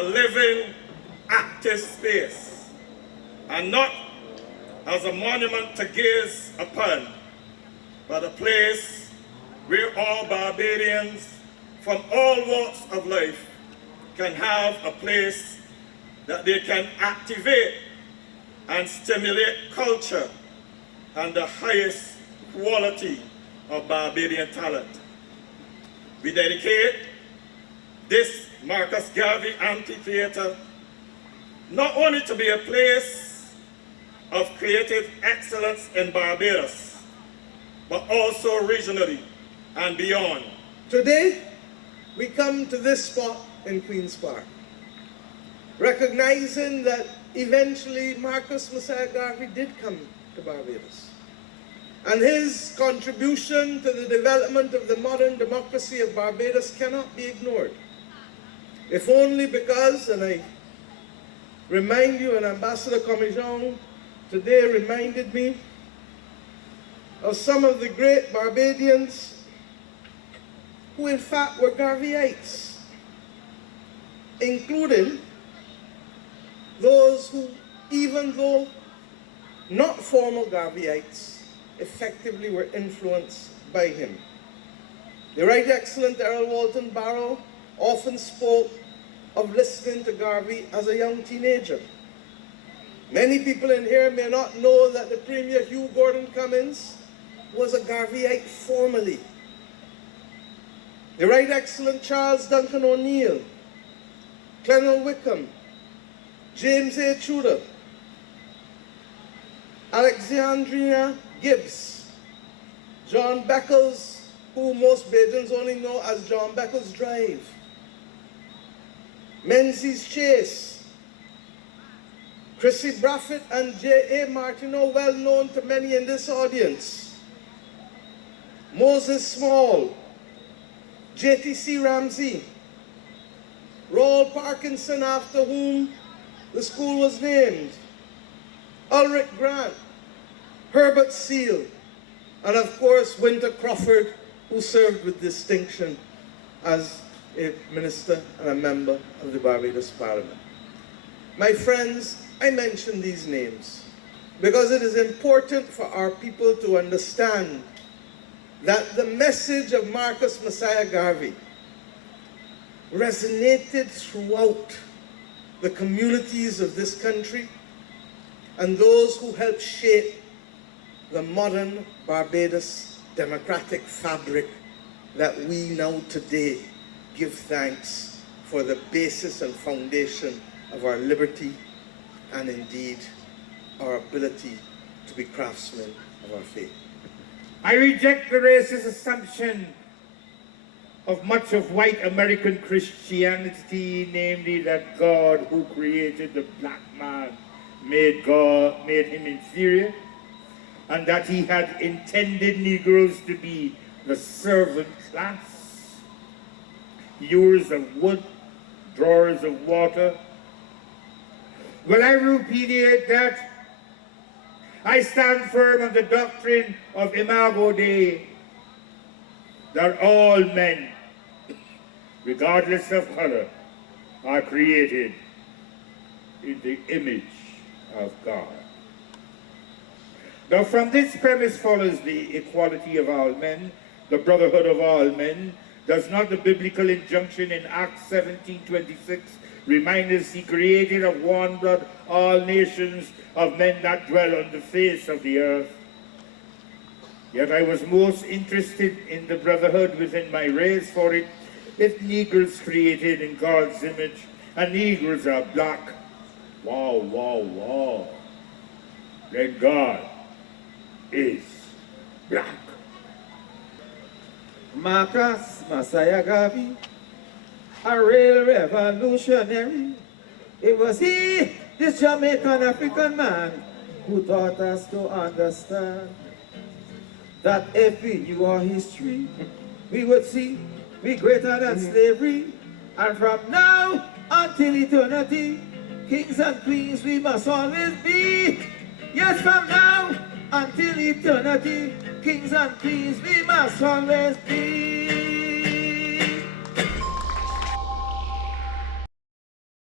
a living, active space, and not as a monument to gaze upon, but a place where all Barbadians from all walks of life can have a place that they can activate and stimulate culture and the highest quality of Barbadian talent. We dedicate this Marcus Garvey Amphitheatre not only to be a place of creative excellence in Barbados, but also regionally and beyond. Today, we come to this spot in Queen's Park, recognizing that eventually Marcus Messiah Garvey did come to Barbados. And his contribution to the development of the modern democracy of Barbados cannot be ignored. If only because, and I remind you, and Ambassador Commijon today reminded me of some of the great Barbadians who in fact were Garveyites, including those who, even though not formal Garveyites, effectively were influenced by him. The Right Excellent Errol Walton Barrow often spoke of listening to Garvey as a young teenager. Many people in here may not know that the Premier Hugh Gordon Cummins was a Garveyite formerly. The Right Excellent Charles Duncan O'Neill, Clennell Wickham, James A. Tudor, Alexandria Gibbs, John Beckles, who most Bajans only know as John Beckles Drive, Menzies Chase, Chrissy Braffett and J.A. Martineau, well known to many in this audience, Moses Small, J.T.C. Ramsey, Rawl Parkinson, after whom the school was named, Ulrich Grant, Herbert Seal, and of course Winter Crawford, who served with distinction as a minister and a member of the Barbados Parliament. My friends, I mention these names because it is important for our people to understand that the message of Marcus Messiah Garvey resonated throughout the communities of this country and those who helped shape the modern Barbados democratic fabric that we now today give thanks for the basis and foundation of our liberty and indeed our ability to be craftsmen of our faith. I reject the racist assumption of much of white American Christianity, namely that God who created the black man made him inferior, and that he had intended Negroes to be the servant class, hewers of wood, drawers of water. Well, I repudiate that. I stand firm on the doctrine of Imago Dei, that all men, regardless of color, are created in the image of God. Now, from this premise follows the equality of all men, the brotherhood of all men. Does not the biblical injunction in Acts 17:26 remind us he created of one blood all nations of men that dwell on the face of the earth? Yet I was most interested in the brotherhood within my race, for it if Negroes created in God's image, and Negroes are black, wow, then God is black. Marcus Messiah Garvey, a real revolutionary. It was he, this Jamaican African man, who taught us to understand that if we knew our history, we would see we greater than slavery. And from now until eternity, kings and queens we must always be. Yes, from now until eternity, kings and queens we must always be.